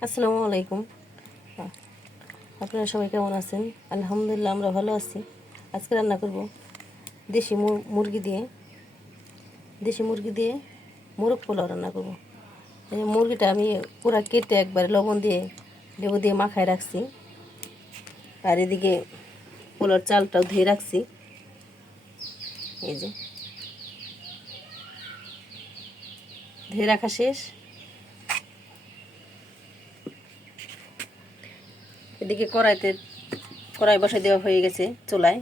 আসসালামু আলাইকুম। আপনারা সবাই কেমন আছেন? আলহামদুলিল্লাহ, আমরা ভালো আছি। আজকে রান্না করব দেশি মুর- মুরগি দিয়ে। দেশি মুরগি দিয়ে মোরগ পোলাও রান্না করব। মুরগিটা আমি পুরা কেটে একবারে লবণ দিয়ে, লেবু দিয়ে মাখায় রাখছি। আর এদিকে পোলার চালটাও ধুয়ে রাখছি। এই যে। ধুয়ে রাখা শেষ। এদিকে কড়াইতে, কড়াই বসে দেওয়া হয়ে গেছে চুলায়।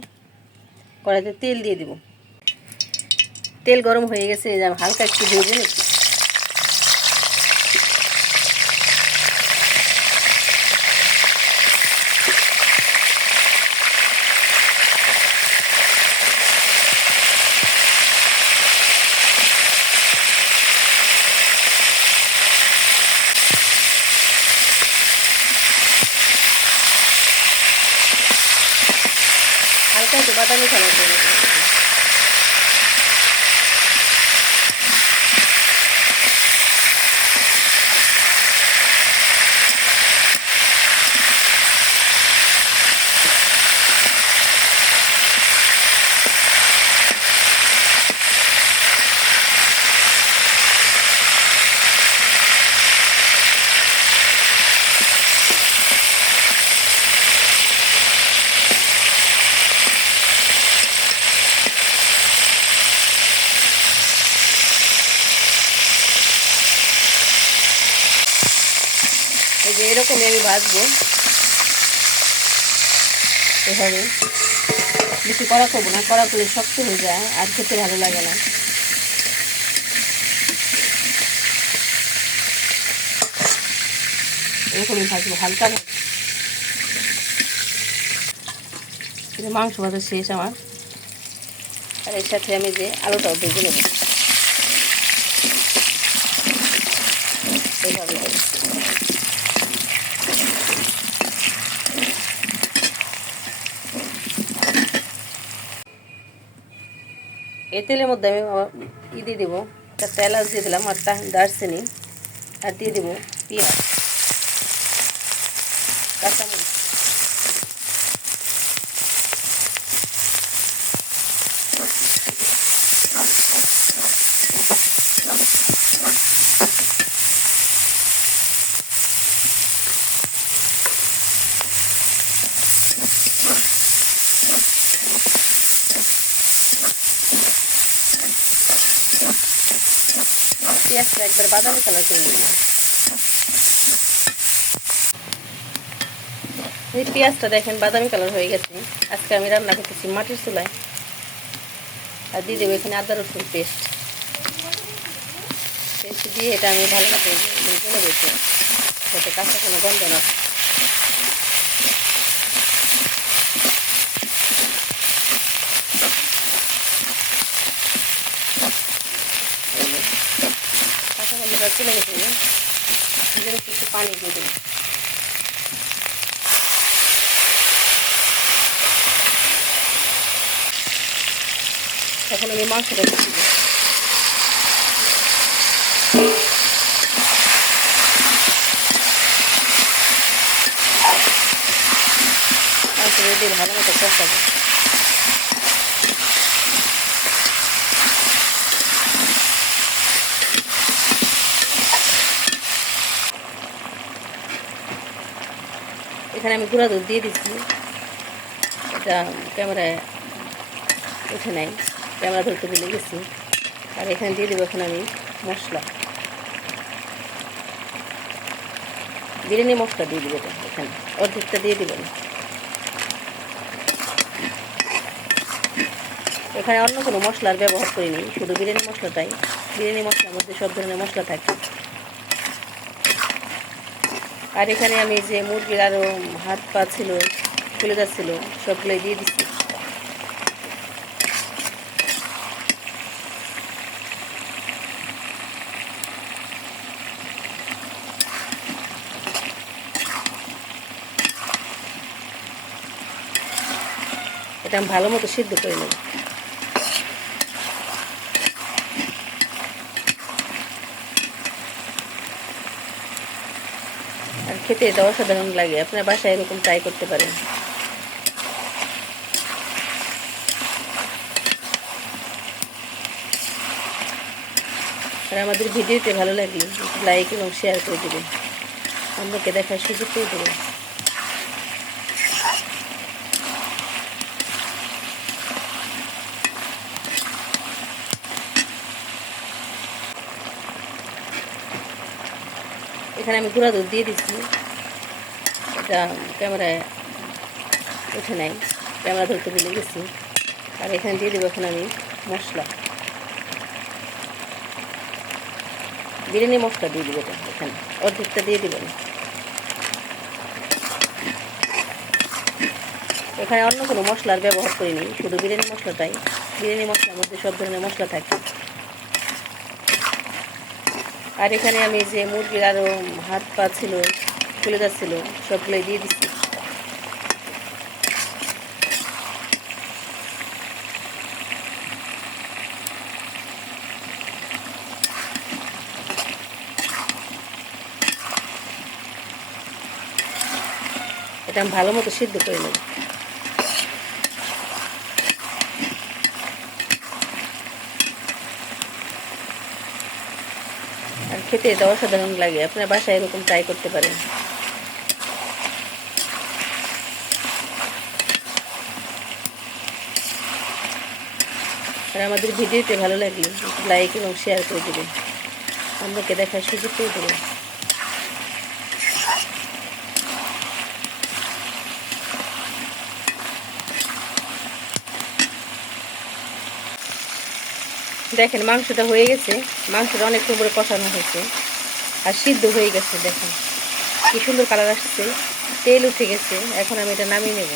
কড়াইতে তেল দিয়ে দেব। তেল গরম হয়ে গেছে হালকা একটু ভেজে বাদামি কালার করে নেব। এই যে ভাজবো এভাবে। বেশি কড়া করব না, কড়া করলে শক্ত হয়ে যায় আর খেতে ভালো লাগে না। এরকমই ভাজবো হালকা। যে মাংস ভাজা শেষ আমার। আর এর সাথে আমি যে আলুটাও ভেজে নেব। এইভাবে এই তেলের মধ্যে আমি ই দিয়ে দেবো। একটা এলাচ দিয়ে দিলাম, আর দারচিনি, আর দিয়ে দেবো পেঁয়াজ, কাঁচামরিচ। পেঁয়াজটা একবার বাদামি কালার করে নিলাম এই পেঁয়াজটা দেখেন বাদামি কালার হয়ে গেছে আজকে আমি রান্না করতেছি মাটির চুলায় আর দিয়ে দেবো এখানে আদা রসুন পেস্ট পেস্ট দিয়ে এটা আমি ভালো মতো ভেজে নেব যাতে কাঁচা কোনো গন্ধ না থাকে। এই যে, এই যে। এর একটু একটু পানি দিয়ে দেবো এখন আমি দেবো মাংসটা দিয়ে ভালো মতো কষাবো এখানে আমি গুঁড়া দুধ দিয়ে দিচ্ছি। এটা ক্যামেরায় উঠে নাই, ক্যামেরা ধরতে ভুলে গেছি। আর এখানে দিয়ে দেবো এখন আমি মশলা। বিরিয়ানি মশলা দিয়ে দিব এটা এখানে। অর্ধেকটা দিয়ে দেবেন এখানে অন্য কোনো মশলার ব্যবহার করিনি, শুধু বিরিয়ানি মশলাটাই বিরিয়ানি মশলার মধ্যে সব ধরনের মশলা থাকে। আর এখানে আমি যে মুরগির আরও হাত পা ছিল চলে যাচ্ছিল, সবগুলোই দিয়ে দিচ্ছি। এটা আমি ভালো মতো সিদ্ধ করে নেব। খেতে এটা অসাধারণ লাগে। আপনার বাসায় এরকম ট্রাই করতে পারেন। আর আমাদের ভিডিওতে ভালো লাগলে লাইক এবং শেয়ার করে দেবেন। অন্যকে দেখার সুযোগ করে দেবেন। এখানে আমি গুঁড়া দুধ দিয়ে দিচ্ছি। এটা ক্যামেরায় উঠে নাই, ক্যামেরা ধরতে ভুলে গেছি। আর এখানে দিয়ে দেবো এখন আমি মশলা। বিরিয়ানি মশলা দিয়ে দেবো এখানে, অর্ধেকটা দিয়ে দেবেন এখানে অন্য কোনো মশলার ব্যবহার করিনি, শুধু বিরিয়ানি মশলাটাই। বিরিয়ানি মশলার মধ্যে সব ধরনের মশলা থাকে। আর এখানে আমি যে মুরগির আরও হাত পা ছিল চলে যাচ্ছিল, সবগুলোই দিয়ে দিচ্ছি। এটা আমি ভালো মতো সিদ্ধ করে নেব। খেতে এটা অসাধারণ লাগে। আপনার বাসায় এরকম ট্রাই করতে পারেন। আর আমাদের ভিডিওটি ভালো লাগলে লাইক এবং শেয়ার করে দেবেন। অন্যকে দেখার সুযোগ করে দেবেন। দেখেন, মাংসটা হয়ে গেছে। মাংসটা অনেকক্ষণ করে কষানো হয়েছে। আর সিদ্ধ হয়ে গেছে, দেখেন। কি সুন্দর কালার আসছে। তেল উঠে গেছে। এখন আমি এটা নামিয়ে নেব।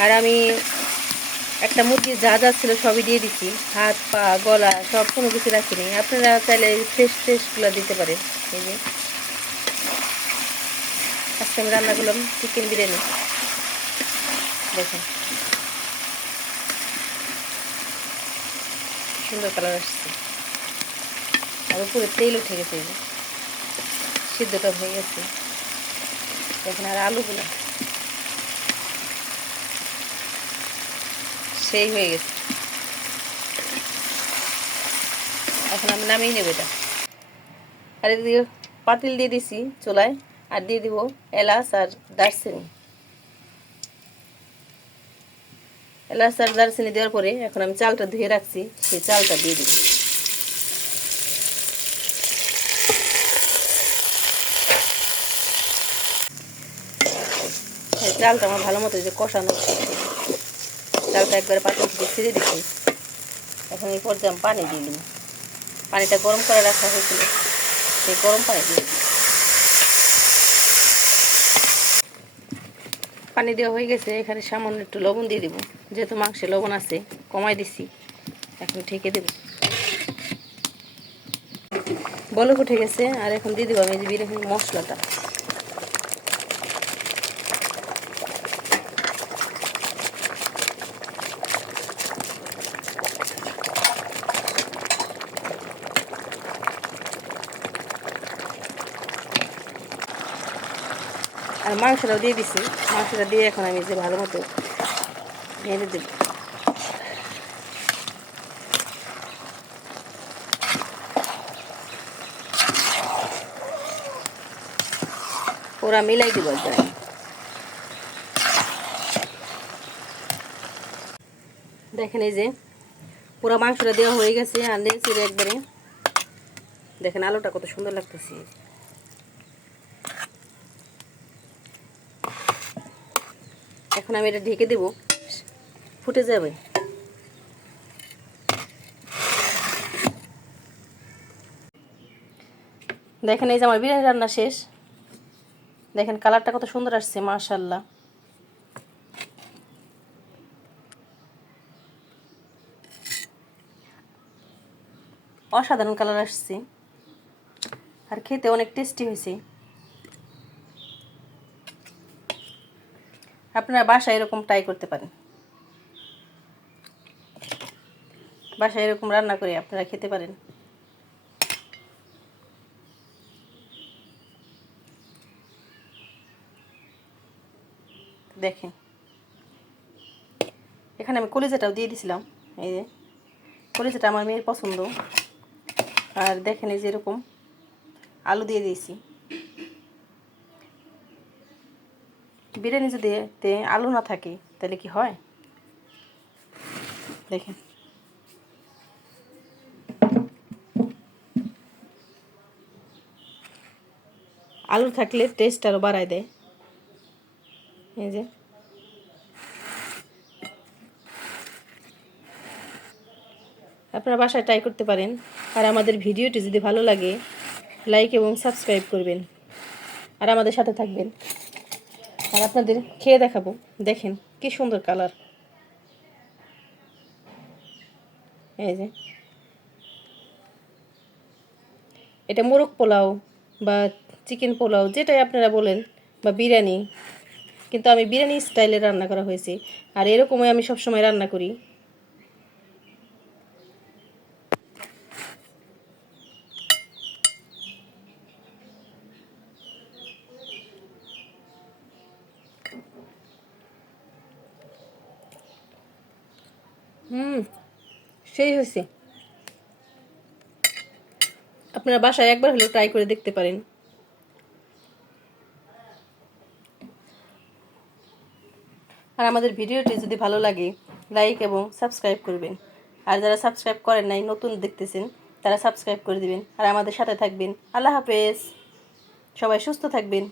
আর আমি একটা মুরগির যা যা ছিল সবই দিয়ে দিচ্ছি হাত, পা, গলা, সব কোনো কিছু রাখিনি। আপনারা চাইলে ফ্রেশ, ফ্রেশগুলো দিতে পারেন। এই যে। আজকে আমি রান্না করলাম চিকেন বিরিয়ানি। দেখেন। সুন্দর কালার আসছে। আর উপরে তেল উঠে গেছে সিদ্ধটা হয়ে গেছে। এখন আর আলুগুলো। সেই হয়ে গেছে। এখন আমি নামিয়ে নেব এটা। আর এদিকে পাতিল দিয়ে দিছি চুলায়। আর দিয়ে দিব এলাচ আর দারচিনি। এলাচ আর দারচিনি দেওয়ার পরে এখন আমি চালটা ধুয়ে রাখছি, সেই চালটা দিয়ে দিই চালটা আমার ভালো মতো যে কষানো। চালটা একবারে পাতলা থেকে ছিঁড়ে দিচ্ছি। এখন এই পর্যায়ে আমি পানি দিয়ে দিই পানিটা গরম করে রাখা হয়েছিল। সেই গরম পানি দিয়ে দিই পানি দেওয়া হয়ে গেছে, এখানে সামান্য একটু লবণ দিয়ে দেবো। যেহেতু মাংসে লবণ আছে, কমাই দিছি। এখন ঠেকে দেব। বলক উঠে গেছে, আর এখন দিয়ে দেবো আমি যে বিরিয়ানি মশলাটা। আর মাংসটাও দিয়ে দিছি। মাংসটা দিয়ে এখন আমি যে ভালো মতো নেড়ে দেব। ওরা মিলাই দিব দেখেন এই যে পুরো মাংসটা দেওয়া হয়ে গেছে, আর দিয়েছি একবারে। দেখেন আলোটা কত সুন্দর লাগতেছে। এখন আমি এটা ঢেকে দেব। ফুটে যাবে। দেখেন এই যে আমার বিরিয়ানি রান্না শেষ। দেখেন কালারটা কত সুন্দর আসছে মাশাল্লাহ অসাধারণ কালার আসছে। আর খেতে অনেক টেস্টি হয়েছে। আপনারা বাসায় এরকম ট্রাই করতে পারেন। বাসায় এরকম রান্না করে আপনারা খেতে পারেন। দেখেন। এখানে আমি কলিজাটাও দিয়ে দিছিলাম, এই যে। কলিজাটা আমার মেয়ের পছন্দ। আর দেখেন এই যে এরকম আলু দিয়ে দিয়েছি। বিরিয়ানি যদি আলু না থাকে, তাহলে কি হয়? দেখেন। আলু থাকলে টেস্ট আরও বাড়ায় দেয়। এই যে। আপনারা বাসায় ট্রাই করতে পারেন। আর আমাদের ভিডিওটি যদি ভালো লাগে লাইক এবং সাবস্ক্রাইব করবেন। আর আমাদের সাথে থাকবেন। আর আপনাদের খেয়ে দেখাবো। দেখেন, কি সুন্দর কালার। এই যে। এটা মোরগ পোলাও বা চিকেন পোলাও, যেটাই আপনারা বলেন, বা বিরিয়ানি। কিন্তু আমি বিরিয়ানি স্টাইলে রান্না করা হয়েছে। আর এরকমই আমি সবসময় রান্না করি। সেই হয়েছে। আপনারা বাসায় একবার হলেও ট্রাই করে দেখতে পারেন। আর আমাদের ভিডিওটি যদি ভালো লাগে লাইক এবং সাবস্ক্রাইব করবেন। আর যারা সাবস্ক্রাইব করেন নাই, নতুন দেখতেছেন, তারা সাবস্ক্রাইব করে দিবেন। আর আমাদের সাথে থাকবেন। আল্লাহ হাফেজ। সবাই সুস্থ থাকবেন।